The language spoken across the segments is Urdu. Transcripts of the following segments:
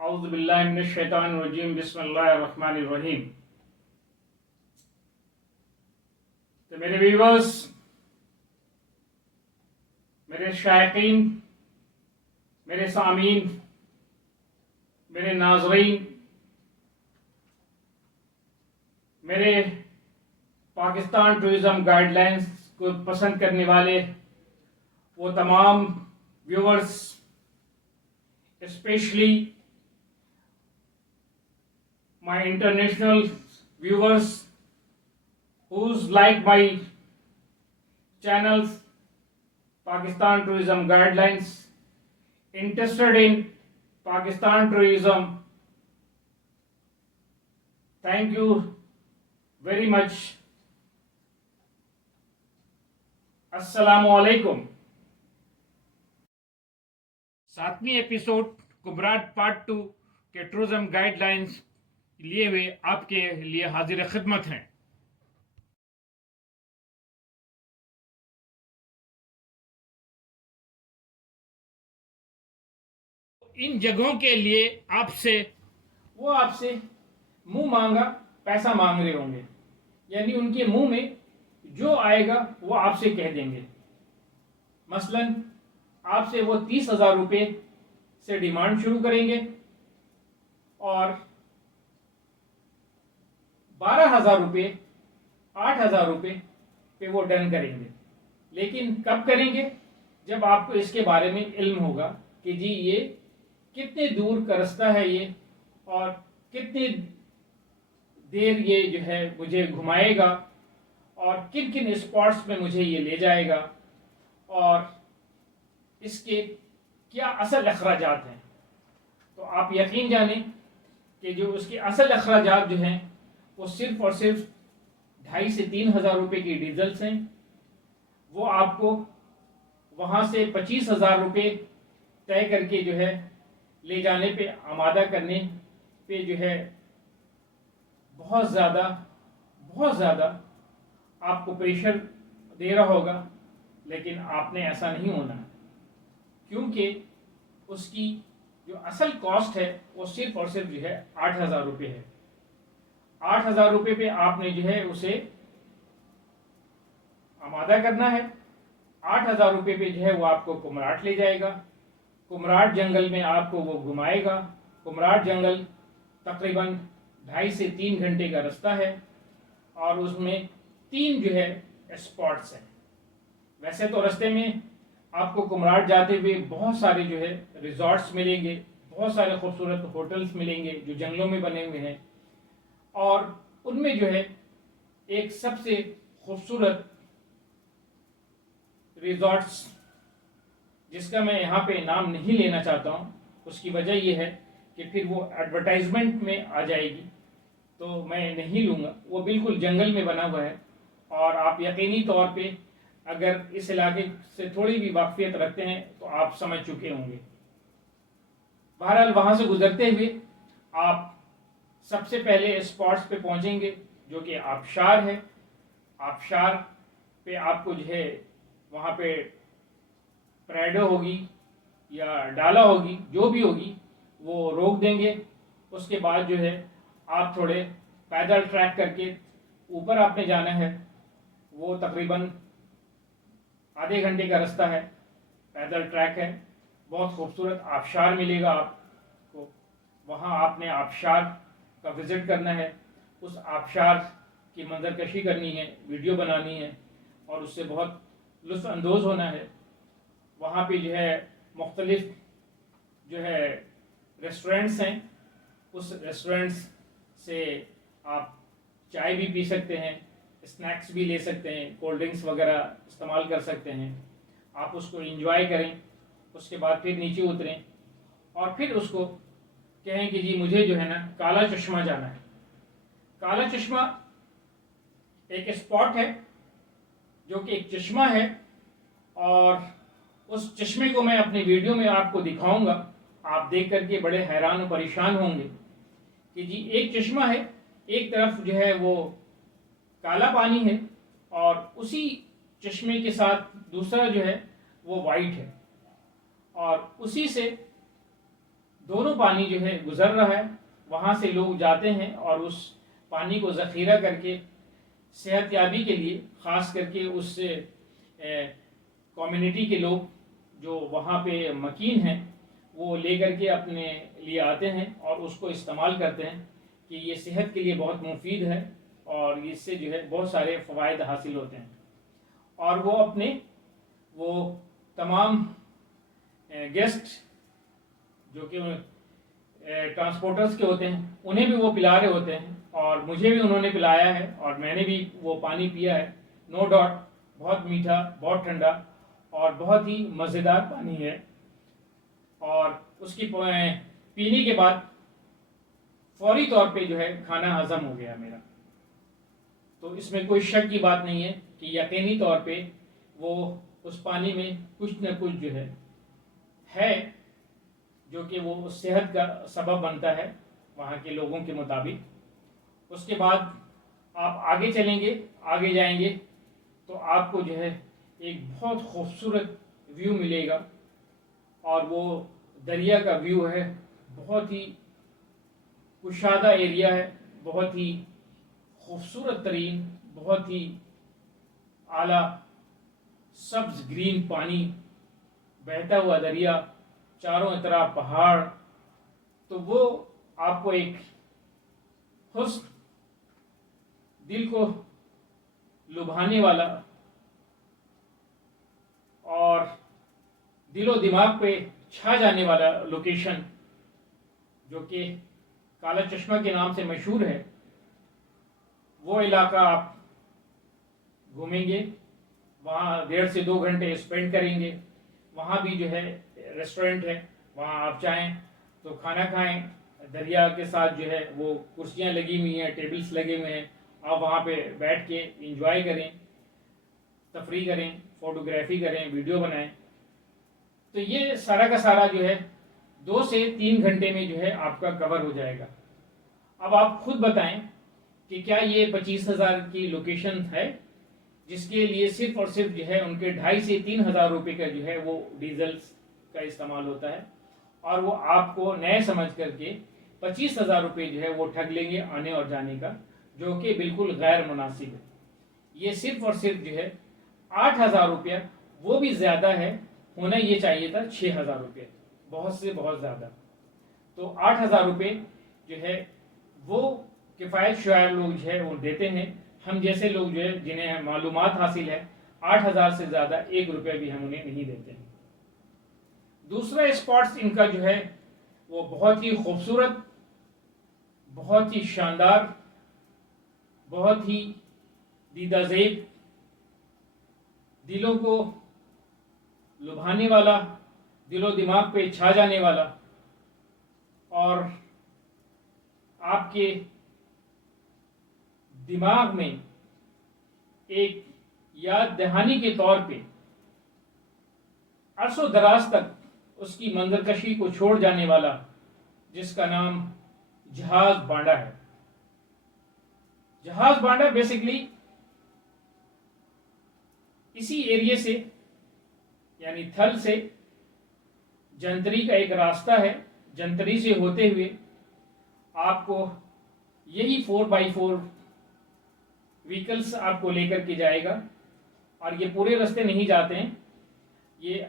اعوذ باللہ من الشیطان الرجیم بسم اللہ الرحمن الرحیم۔ تو میرے ویورز، میرے شائقین، میرے سامعین، میرے ناظرین، میرے پاکستان ٹورزم گائیڈ لائنز کو پسند کرنے والے وہ تمام viewers, especially my international viewers who's like my channels Pakistan Tourism Guidelines, interested in Pakistan tourism, thank you very much. Assalamu alaikum. 7ویں ایپیسوڈ کمراٹ پارٹ 2 کے ٹورزم گائیڈ لائنز لیے ہوئے آپ کے لیے حاضر خدمت ہیں۔ ان جگہوں کے لیے آپ سے منہ مانگا پیسہ مانگ رہے ہوں گے، یعنی ان کے منہ میں جو آئے گا وہ آپ سے کہہ دیں گے۔ مثلا آپ سے وہ 30,000 روپے سے ڈیمانڈ شروع کریں گے اور 12,000 روپے 8,000 روپے پہ وہ ڈن کریں گے۔ لیکن کب کریں گے؟ جب آپ کو اس کے بارے میں علم ہوگا کہ جی یہ کتنے دور کا رستہ ہے یہ، اور کتنی دیر یہ جو ہے مجھے گھمائے گا، اور کن کن اسپاٹس میں مجھے یہ لے جائے گا، اور اس کے کیا اصل اخراجات ہیں۔ تو آپ یقین جانیں کہ جو اس کے اصل اخراجات جو ہیں وہ صرف اور صرف 2,500 سے 3,000 روپے کی ڈیزلز ہیں۔ وہ آپ کو وہاں سے 25,000 روپے طے کر کے جو ہے لے جانے پہ، آمادہ کرنے پہ جو ہے بہت زیادہ آپ کو پریشر دے رہا ہوگا، لیکن آپ نے ایسا نہیں ہونا، کیونکہ اس کی جو اصل کاسٹ ہے وہ صرف اور صرف جو ہے 8,000 روپے ہے۔ 8,000 روپے پہ آپ نے جو ہے اسے آمادہ کرنا ہے۔ 8,000 روپے پہ جو ہے وہ آپ کو کمراٹ لے جائے گا۔ کمراٹ جنگل میں آپ کو وہ گھمائے گا۔ کمراٹ جنگل تقریباً 2.5 سے 3 گھنٹے کا رستہ ہے، اور اس میں 3 جو ہے اسپاٹس ہیں۔ ویسے تو رستے میں آپ کو کمراٹ جاتے ہوئے بہت سارے جو ہے ریزورٹس ملیں گے، بہت سارے خوبصورت ہوٹلز ملیں گے جو جنگلوں میں بنے ہوئے ہیں، اور ان میں جو ہے ایک سب سے خوبصورت ریزورٹس جس کا میں یہاں پہ نام نہیں لینا چاہتا ہوں، اس کی وجہ یہ ہے کہ پھر وہ ایڈورٹائزمنٹ میں آ جائے گی، تو میں نہیں لوں گا۔ وہ بالکل جنگل میں بنا ہوا ہے، اور آپ یقینی طور پہ اگر اس علاقے سے تھوڑی بھی واقفیت رکھتے ہیں تو آپ سمجھ چکے ہوں گے۔ بہرحال وہاں سے گزرتے ہوئے آپ سب سے پہلے اسپاٹس پہ پہنچیں گے جو کہ آبشار ہے۔ آبشار پہ آپ کو جو ہے وہاں پہ پریڈو ہوگی یا ڈالا ہوگی، جو بھی ہوگی وہ روک دیں گے۔ اس کے بعد جو ہے آپ تھوڑے پیدل ٹریک کر کے اوپر آپ نے جانا ہے۔ وہ تقریباً آدھے گھنٹے کا رستہ ہے، پیدل ٹریک ہے۔ بہت خوبصورت آبشار ملے گا آپ کو، وہاں آپ نے آبشار کا وزٹ کرنا ہے، اس آبشار کی منظر کشی کرنی ہے، ویڈیو بنانی ہے، اور اس سے بہت لطف اندوز ہونا ہے۔ وہاں پہ جو ہے مختلف جو ہے ریسٹورنٹس ہیں، اس ریسٹورنٹس سے آپ چائے بھی پی سکتے ہیں، اسنیکس بھی لے سکتے ہیں، کولڈ ڈرنکس وغیرہ استعمال کر سکتے ہیں۔ آپ اس کو انجوائے کریں، اس کے بعد پھر نیچے اتریں، اور پھر اس کو کہیں کہ جی مجھے جو ہے نا کالا چشمہ جانا ہے۔ کالا چشمہ ایک اسپاٹ ہے جو کہ ایک چشمہ ہے، اور اس چشمے کو میں اپنی ویڈیو میں آپ کو دکھاؤں گا۔ آپ دیکھ کر کے بڑے حیران و پریشان ہوں گے کہ جی ایک چشمہ ہے، ایک طرف جو ہے وہ کالا پانی ہے، اور اسی چشمے کے ساتھ دوسرا جو ہے وہ وائٹ ہے، اور اسی سے دونوں پانی جو ہے گزر رہا ہے، وہاں سے لوگ جاتے ہیں اور اس پانی کو ذخیرہ کر کے صحت یابی کے لیے، خاص کر کے اس کمیونٹی کے لوگ جو وہاں پہ مکین ہیں وہ لے کر کے اپنے لیے آتے ہیں اور اس کو استعمال کرتے ہیں کہ یہ صحت کے لیے بہت مفید ہے اور اس سے جو ہے بہت سارے فوائد حاصل ہوتے ہیں، اور وہ اپنے وہ تمام گیسٹ جو کہ ٹرانسپورٹرز کے ہوتے ہیں انہیں بھی وہ پلا رہے ہوتے ہیں، اور مجھے بھی انہوں نے پلایا ہے اور میں نے بھی وہ پانی پیا ہے۔ نو ڈاؤٹ بہت میٹھا، بہت ٹھنڈا اور بہت ہی مزیدار پانی ہے، اور اس کی پینے کے بعد فوری طور پہ جو ہے کھانا ہضم ہو گیا میرا۔ تو اس میں کوئی شک کی بات نہیں ہے کہ یقینی طور پہ وہ اس پانی میں کچھ نہ کچھ جو ہے جو کہ وہ صحت کا سبب بنتا ہے وہاں کے لوگوں کے مطابق۔ اس کے بعد آپ آگے چلیں گے، آگے جائیں گے تو آپ کو جو ہے ایک بہت خوبصورت ویو ملے گا، اور وہ دریا کا ویو ہے، بہت ہی کشادہ ایریا ہے، بہت ہی خوبصورت ترین، بہت ہی اعلیٰ سبز گرین پانی، بہتا ہوا دریا، چاروں طرف پہاڑ، تو وہ آپ کو ایک حسن، دل کو لبھانے والا اور دل و دماغ پہ چھا جانے والا لوکیشن جو کہ کالا چشمہ کے نام سے مشہور ہے، وہ علاقہ آپ گھومیں گے، وہاں 1.5 سے 2 گھنٹے اسپینڈ کریں گے۔ وہاں بھی جو ہے ریسٹورنٹ ہے، وہاں آپ چاہیں تو کھانا کھائیں، دریا کے ساتھ جو ہے وہ کرسیاں لگی ہوئی ہیں، ٹیبلز لگے ہوئے ہیں، آپ وہاں پہ بیٹھ کے انجوائے کریں، تفریح کریں، فوٹوگرافی کریں، ویڈیو بنائیں۔ تو یہ سارا کا سارا جو ہے 2 سے 3 گھنٹے میں جو ہے آپ کا کور ہو جائے گا۔ اب آپ خود بتائیں کہ کیا یہ 25,000 کی لوکیشن ہے جس کے لیے صرف اور صرف جو ہے ان کے 2,500 سے 3,000 روپے کا جو ہے وہ ڈیزل کا استعمال ہوتا ہے، اور وہ آپ کو نئے سمجھ کر کے 25,000 روپے جو ہے وہ ٹھگ لیں گے آنے اور جانے کا، جو کہ بالکل غیر مناسب ہے۔ یہ صرف اور صرف جو ہے 8,000 روپیہ، وہ بھی زیادہ ہے، ہونا یہ چاہیے تھا 6,000 روپے، بہت سے بہت زیادہ۔ تو 8,000 روپے جو ہے وہ کفایت شعار لوگ جو ہے وہ دیتے ہیں، ہم جیسے لوگ جو ہے جنہیں معلومات حاصل ہے 8,000 سے زیادہ 1 روپے بھی ہم انہیں نہیں دیتے ہیں۔ دوسرا اسپاٹس ان کا جو ہے وہ بہت ہی خوبصورت، بہت ہی شاندار، بہت ہی دیدہ زیب، دلوں کو لبھانے والا، دل و دماغ پہ چھا جانے والا، اور آپ کے دماغ میں ایک یاد دہانی کے طور پہ عرص و دراز تک اس کی منظرکشی کو چھوڑ جانے والا، جس کا نام جہاز بانڈا ہے۔ جہاز بانڈا بیسیکلی اسی ایریے سے، یعنی تھل سے جنتری کا ایک راستہ ہے، جنتری سے ہوتے ہوئے آپ کو یہی 4x4 وہیکلس آپ کو لے کر کے جائے گا، اور یہ پورے راستے نہیں جاتے ہیں، یہ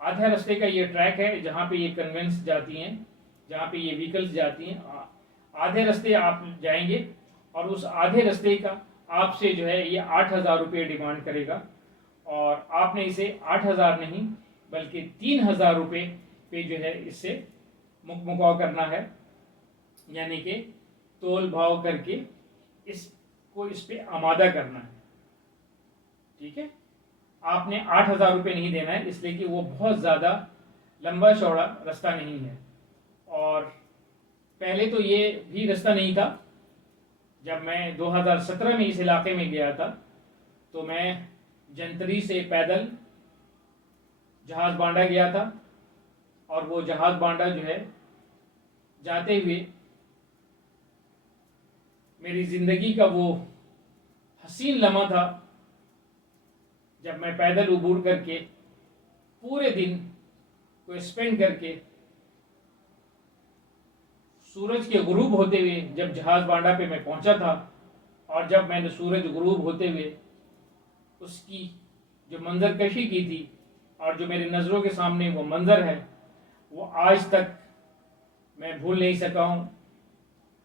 آدھا راستے کا یہ ٹریک ہے جہاں پہ یہ کنوینس جاتی ہیں، جہاں پہ یہ وہیکلس جاتی ہیں، آدھے راستے آپ جائیں گے، اور اس آدھے راستے کا آپ سے جو ہے یہ 8,000 روپے ڈیمانڈ کرے گا، اور آپ نے اسے 8,000 نہیں بلکہ 3,000 روپے پہ جو ہے اس سے مکاؤ کرنا ہے، یعنی کہ تول بھاؤ کر کے اس کو اس پہ آمادہ کرنا ہے۔ ٹھیک ہے، آپ نے 8,000 روپے نہیں دینا ہے، اس لیے کہ وہ بہت زیادہ لمبا چوڑا راستہ نہیں ہے، اور پہلے تو یہ بھی راستہ نہیں تھا۔ جب میں 2017 میں اس علاقے میں گیا تھا تو میں جنتری سے پیدل جہاز بانڈا گیا تھا، اور وہ جہاز بانڈا جو ہے جاتے ہوئے میری زندگی کا وہ حسین لمحہ تھا جب میں پیدل عبور کر کے پورے دن کو اسپینڈ کر کے سورج کے غروب ہوتے ہوئے جب جہاز بانڈا پہ میں پہنچا تھا، اور جب میں نے سورج غروب ہوتے ہوئے اس کی جو منظر کشی کی تھی، اور جو میری نظروں کے سامنے وہ منظر ہے، وہ آج تک میں بھول نہیں سکا ہوں،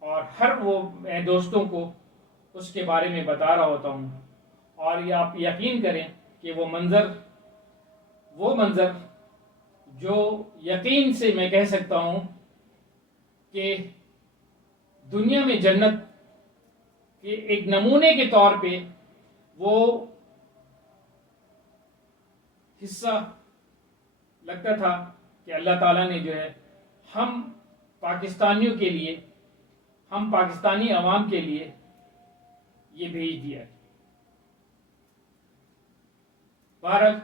اور ہر وہ میں دوستوں کو اس کے بارے میں بتا رہا ہوتا ہوں۔ اور یہ آپ یقین کریں کہ وہ منظر جو یقین سے میں کہہ سکتا ہوں کہ دنیا میں جنت کے ایک نمونے کے طور پہ وہ حصہ لگتا تھا کہ اللہ تعالیٰ نے جو ہے ہم پاکستانیوں کے لیے، ہم پاکستانی عوام کے لیے یہ بھیج دیا۔ بہرحال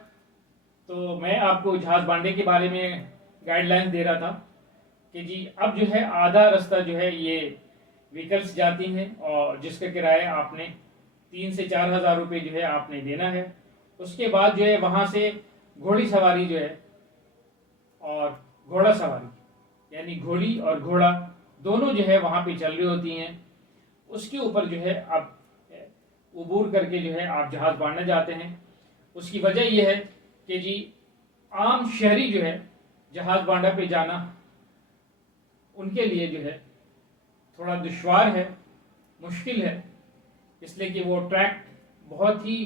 تو میں آپ کو جہاز بانڈے کے بارے میں گائیڈ لائن دے رہا تھا کہ جی اب جو ہے آدھا رستہ جو ہے یہ وہیکلس جاتی ہیں، اور جس کا کرایہ آپ نے 3 سے 4 ہزار روپے جو ہے آپ نے دینا ہے۔ اس کے بعد جو ہے وہاں سے گھوڑی سواری جو ہے اور گھوڑا سواری، یعنی گھوڑی اور گھوڑا دونوں جو ہے وہاں پہ چل رہی ہوتی ہیں، اس کے اوپر جو ہے آپ عبور کر کے جو ہے آپ جہاز بانڈا جاتے ہیں۔ اس کی وجہ یہ ہے کہ جی عام شہری جو ہے جہاز بانڈا پہ جانا ان کے لیے جو ہے تھوڑا دشوار ہے، مشکل ہے، اس لیے کہ وہ ٹریک بہت ہی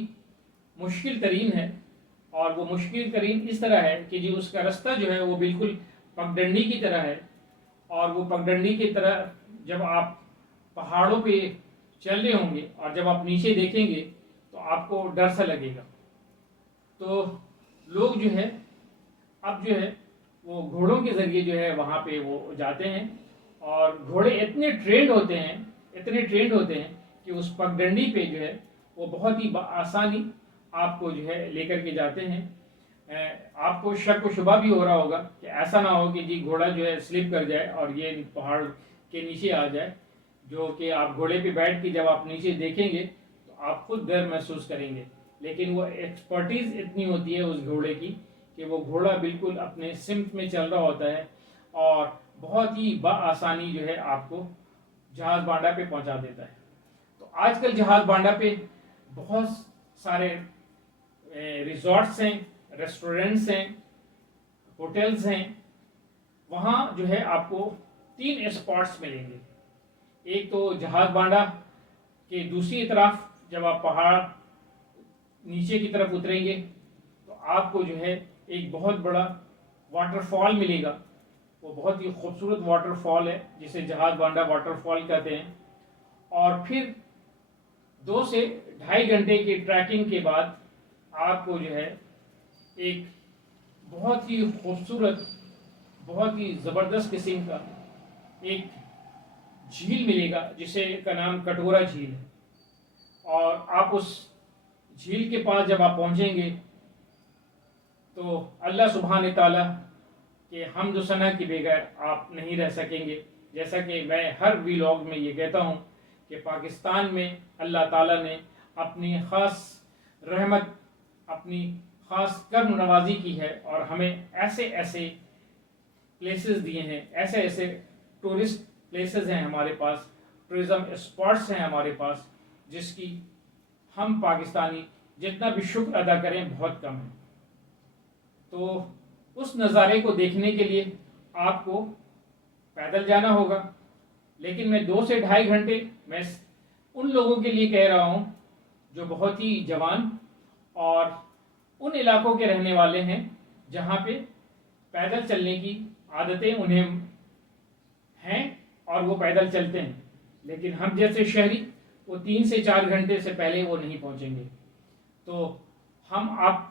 مشکل ترین ہے، اور وہ مشکل ترین اس طرح ہے کہ جی اس کا رستہ جو ہے وہ بالکل پگڈنڈی کی طرح ہے، اور وہ پگڈنڈی کی طرح جب آپ پہاڑوں پہ چل رہے ہوں گے اور جب آپ نیچے دیکھیں گے تو آپ کو ڈر سا لگے گا۔ تو لوگ جو ہے اب جو ہے وہ گھوڑوں کے ذریعے جو ہے وہاں پہ وہ جاتے ہیں، اور گھوڑے اتنے ٹرینڈ ہوتے ہیں کہ اس پگڈنڈی پہ جو ہے وہ بہت ہی بآسانی آپ کو جو ہے لے کر کے جاتے ہیں۔ آپ کو شک و شبہ بھی ہو رہا ہوگا کہ ایسا نہ ہو کہ جی گھوڑا جو ہے سلپ کر جائے اور یہ پہاڑ کے نیچے آ جائے، جو کہ آپ گھوڑے پہ بیٹھ کے جب آپ نیچے دیکھیں گے تو آپ خود ڈر محسوس کریں گے، لیکن وہ ایکسپرٹیز اتنی ہوتی ہے اس گھوڑے کی کہ وہ گھوڑا بالکل اپنے سمت میں چل رہا ہوتا ہے، اور بہت ہی بآسانی جو ہے آپ کو جہاز بانڈا پہ پہنچا دیتا ہے۔ تو آج کل جہاز بانڈا پہ بہت سارے ریزورٹس ہیں، ریسٹورنٹس ہیں، ہوٹلز ہیں۔ وہاں جو ہے آپ کو 3 اسپاٹس ملیں گے۔ ایک تو جہاز بانڈا کے دوسری طرف جب آپ پہاڑ نیچے کی طرف اتریں گے تو آپ کو جو ہے ایک بہت بڑا واٹر فال ملے گا۔ وہ بہت ہی خوبصورت واٹر فال ہے جسے جہاز بانڈا واٹر فال کہتے ہیں۔ اور پھر 2 سے 2.5 گھنٹے کی ٹریکنگ کے بعد آپ کو جو ہے ایک بہت ہی خوبصورت، بہت ہی زبردست قسم کا ایک جھیل ملے گا جسے کا نام کٹورا جھیل ہے۔ اور آپ اس جھیل کے پاس جب آپ پہنچیں گے تو اللہ سبحانہ تعالیٰ کہ حمد و ثنا کے بغیر آپ نہیں رہ سکیں گے۔ جیسا کہ میں ہر ویلاگ میں یہ کہتا ہوں کہ پاکستان میں اللہ تعالیٰ نے اپنی خاص رحمت، اپنی خاص کرم نوازی کی ہے، اور ہمیں ایسے ایسے پلیسز دیے ہیں، ایسے ایسے ٹورسٹ پلیسز ہیں ہمارے پاس، ٹورزم اسپاٹس ہیں ہمارے پاس، جس کی ہم پاکستانی جتنا بھی شکر ادا کریں بہت کم ہے۔ تو اس نظارے کو دیکھنے کے لیے آپ کو پیدل جانا ہوگا، لیکن میں 2 سے 2.5 گھنٹے میں ان لوگوں کے لیے کہہ رہا ہوں جو بہت ہی جوان اور ان علاقوں کے رہنے والے ہیں جہاں پہ پیدل چلنے کی عادتیں انہیں ہیں اور وہ پیدل چلتے ہیں، لیکن ہم جیسے شہری وہ 3 سے 4 گھنٹے سے پہلے وہ نہیں پہنچیں گے۔ تو آپ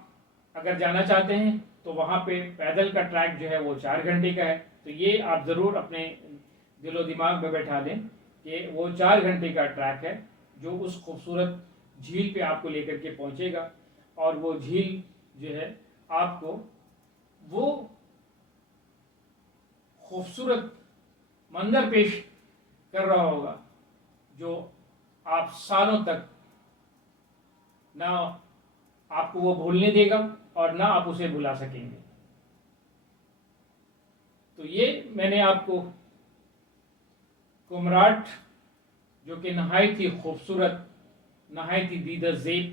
اگر جانا چاہتے ہیں تو وہاں پہ پیدل کا ٹریک جو ہے وہ 4 گھنٹے کا ہے۔ تو یہ آپ ضرور اپنے دل و دماغ میں بیٹھا دیں کہ وہ 4 گھنٹے کا ٹریک ہے جو اس خوبصورت جھیل پہ آپ کو لے کر کے پہنچے گا، اور وہ جھیل جو ہے آپ کو وہ خوبصورت منظر پیش کر رہا ہوگا جو آپ سالوں تک نہ آپ کو وہ بھولنے دے گا اور نہ آپ اسے بھلا سکیں گے۔ تو یہ میں نے آپ کو کمراٹ جو کہ نہایت ہی خوبصورت، نہایت ہی دیدہ زیب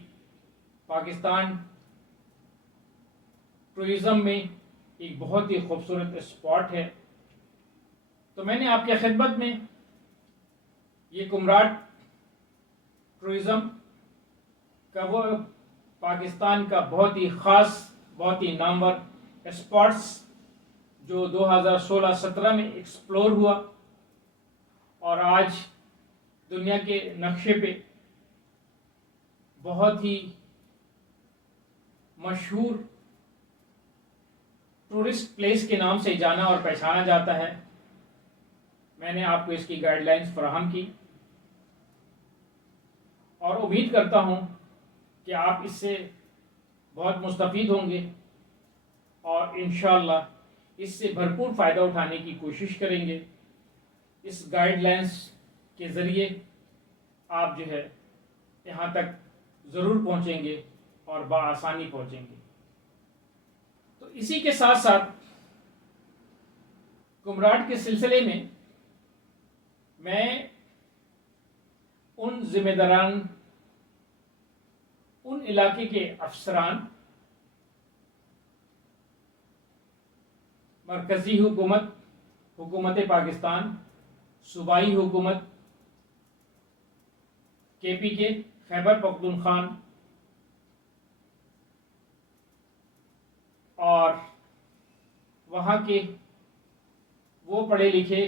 پاکستان ٹورزم میں ایک بہت ہی خوبصورت اسپاٹ ہے، تو میں نے آپ کی خدمت میں یہ کمراٹ ٹورزم کا وہ پاکستان کا بہت ہی خاص، بہت ہی نامور اسپاٹس جو 2016-17 میں ایکسپلور ہوا اور آج دنیا کے نقشے پہ بہت ہی مشہور ٹورسٹ پلیس کے نام سے جانا اور پہچانا جاتا ہے، میں نے آپ کو اس کی گائیڈ لائنز فراہم کی اور امید کرتا ہوں کہ آپ اس سے بہت مستفید ہوں گے اور انشاءاللہ اس سے بھرپور فائدہ اٹھانے کی کوشش کریں گے۔ اس گائیڈ لائنز کے ذریعے آپ جو ہے یہاں تک ضرور پہنچیں گے اور بآسانی پہنچیں گے۔ تو اسی کے ساتھ ساتھ کمراٹ کے سلسلے میں میں ان ذمہ داران، ان علاقے کے افسران، مرکزی حکومت، حکومت پاکستان، صوبائی حکومت KP کے خیبر پختونخوا اور وہاں کے وہ پڑھے لکھے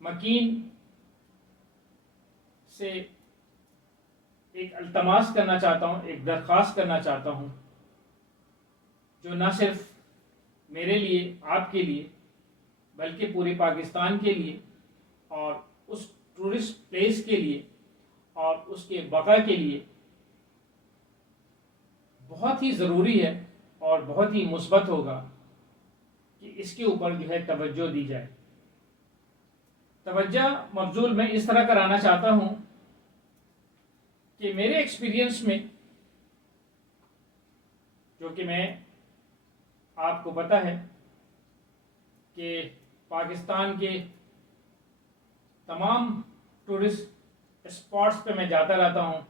مکین سے ایک التماس کرنا چاہتا ہوں، ایک درخواست کرنا چاہتا ہوں، جو نہ صرف میرے لیے، آپ کے لیے، بلکہ پورے پاکستان کے لیے اور اس ٹورسٹ پلیس کے لیے اور اس کے بقا کے لیے بہت ہی ضروری ہے اور بہت ہی مثبت ہوگا کہ اس کے اوپر جو ہے توجہ دی جائے۔ توجہ مبذول میں اس طرح کرانا چاہتا ہوں کہ میرے ایکسپیرینس میں، جو کہ میں آپ کو پتہ ہے کہ پاکستان کے تمام ٹورسٹ اسپاٹس پہ میں جاتا رہتا ہوں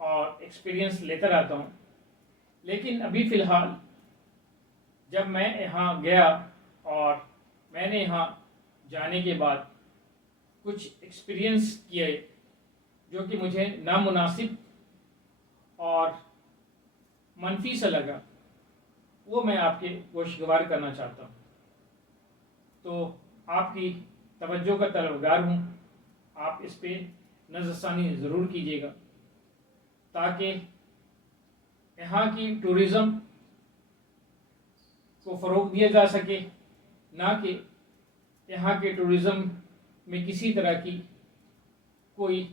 اور ایکسپیرینس لیتا رہتا ہوں، لیکن ابھی فی الحال جب میں یہاں گیا اور میں نے یہاں جانے کے بعد کچھ ایکسپیرینس کیے جو کہ مجھے نامناسب اور منفی سے لگا، وہ میں آپ کے گوشگوار کرنا چاہتا ہوں۔ تو آپ کی توجہ کا طلبگار ہوں، آپ اس پہ نظر ثانی ضرور کیجیے گا تاکہ یہاں کی ٹورزم کو فروغ دیا جا سکے، نہ کہ یہاں کے ٹورزم میں کسی طرح کی کوئی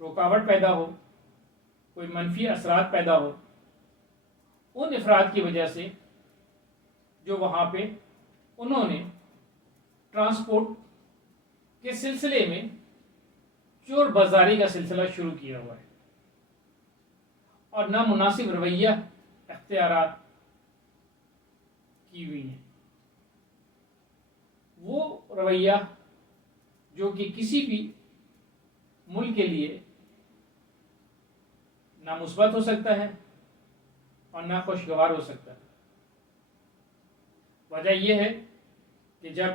رکاوٹ پیدا ہو، کوئی منفی اثرات پیدا ہو ان افراد کی وجہ سے جو وہاں پہ انہوں نے ٹرانسپورٹ کے سلسلے میں چور بازاری کا سلسلہ شروع کیا ہوا ہے اور نامناسب رویہ اختیارات کی ہوئی ہیں۔ وہ رویہ جو کہ کسی بھی ملک کے لیے نہ مثبت ہو سکتا ہے اور نہ خوشگوار ہو سکتا ہے۔ وجہ یہ ہے کہ جب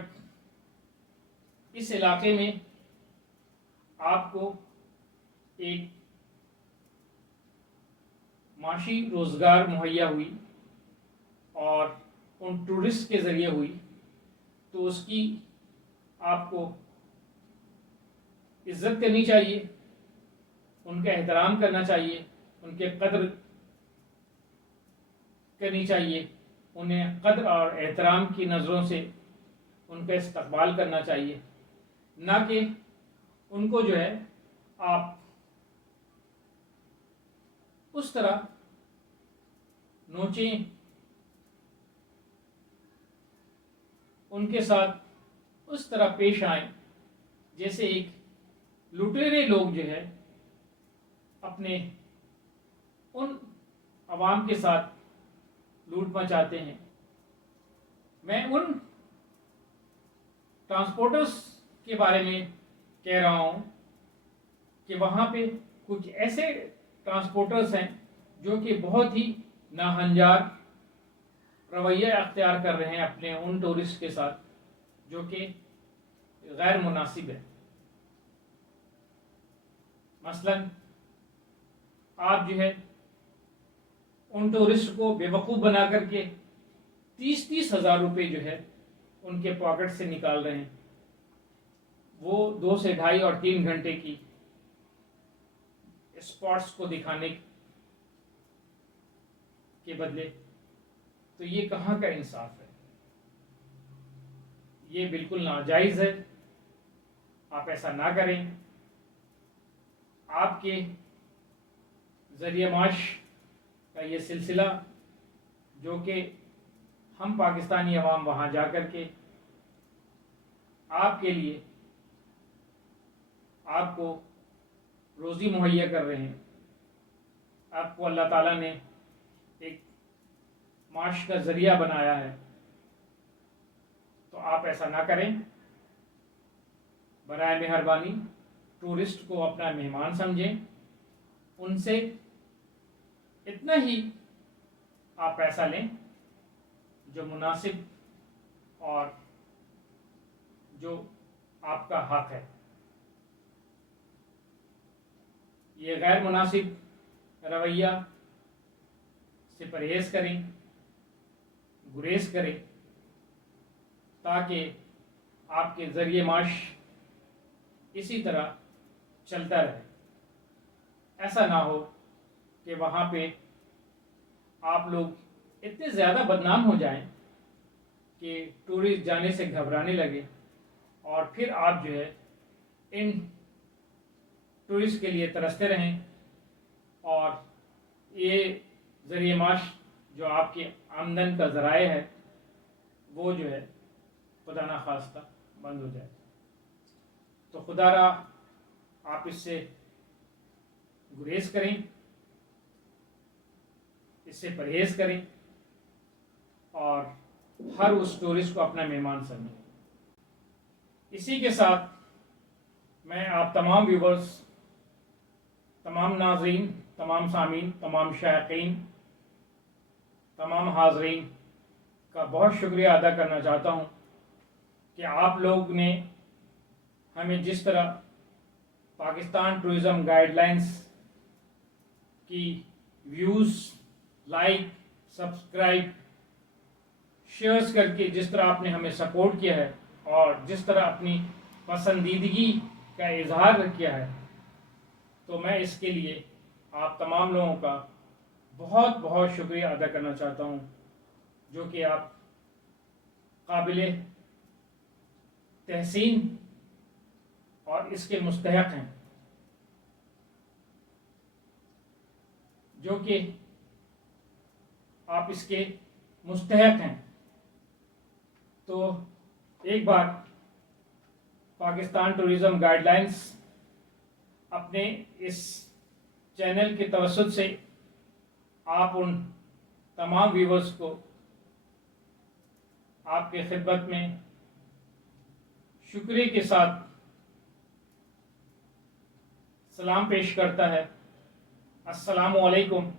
اس علاقے میں آپ کو ایک معاشی روزگار مہیا ہوئی اور ان ٹورسٹ کے ذریعے ہوئی، تو اس کی آپ کو عزت کرنی چاہیے، ان کا احترام کرنا چاہیے، ان کے قدر کرنی چاہیے، انہیں قدر اور احترام کی نظروں سے ان کا استقبال کرنا چاہیے، نہ کہ ان کو جو ہے آپ اس طرح نوچیں، ان کے ساتھ اس طرح پیش آئیں جیسے ایک لٹیرے لوگ جو ہے اپنے ان عوام کے ساتھ لوٹ مچاتے ہیں۔ میں ان ٹرانسپورٹرز کے بارے میں کہہ رہا ہوں کہ وہاں پہ کچھ ایسے ٹرانسپورٹرز ہیں جو کہ بہت ہی ناہنجار رویہ اختیار کر رہے ہیں اپنے ان ٹورسٹ کے ساتھ، جو کہ غیر مناسب ہے۔ مثلا آپ جو ہے ان ٹورسٹ کو بے وقوف بنا کر کے 30 ہزار روپے جو ہے ان کے پاکٹ سے نکال رہے ہیں، وہ 2 سے 2.5 اور 3 گھنٹے کی اسپاٹس کو دکھانے کے بدلے۔ تو یہ کہاں کا انصاف ہے؟ یہ بالکل ناجائز ہے، آپ ایسا نہ کریں۔ آپ کے ذریعہ معاش کا یہ سلسلہ جو کہ ہم پاکستانی عوام وہاں جا کر کے آپ کے لیے آپ کو روزی مہیا کر رہے ہیں، آپ کو اللہ تعالیٰ نے ایک معاش کا ذریعہ بنایا ہے، تو آپ ایسا نہ کریں۔ برائے مہربانی ٹورسٹ کو اپنا مہمان سمجھیں، ان سے اتنا ہی آپ پیسہ لیں جو مناسب اور جو آپ کا حق ہے۔ یہ غیر مناسب رویہ سے پرہیز کریں، گریز کریں، تاکہ آپ کے ذریعہ معاش اسی طرح چلتا رہے۔ ایسا نہ ہو کہ وہاں پہ آپ لوگ اتنے زیادہ بدنام ہو جائیں کہ ٹورسٹ جانے سے گھبرانے لگے، اور پھر آپ جو ہے ان ٹورسٹ کے لیے ترستے رہیں، اور یہ ذریعہ معاش جو آپ کی آمدن کا ذرائع ہے وہ جو ہے خدا نخواستہ بند ہو جائے۔ تو خدا را آپ اس سے گریز کریں، اس سے پرہیز کریں، اور ہر اس ٹورسٹ کو اپنا مہمان سمجھیں۔ اسی کے ساتھ میں آپ تمام ویورز، تمام ناظرین، تمام سامعین، تمام شائقین، تمام حاضرین کا بہت شکریہ ادا کرنا چاہتا ہوں کہ آپ لوگ نے ہمیں جس طرح پاکستان ٹورزم گائیڈ لائنز کی ویوز، لائک، سبسکرائب، شیئرز کر کے جس طرح آپ نے ہمیں سپورٹ کیا ہے، اور جس طرح اپنی پسندیدگی کا اظہار کیا ہے، تو میں اس کے لیے آپ تمام لوگوں کا بہت بہت شکریہ ادا کرنا چاہتا ہوں، جو کہ آپ قابل تحسین اور اس کے مستحق ہیں، جو کہ آپ اس کے مستحق ہیں۔ تو ایک بار پاکستان ٹورزم گائیڈ لائنز اپنے اس چینل کے توسط سے آپ ان تمام ویورز کو آپ کے خدمت میں شکریہ کے ساتھ سلام پیش کرتا ہے۔ السلام علیکم،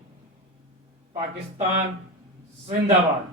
پاکستان زندہ باد۔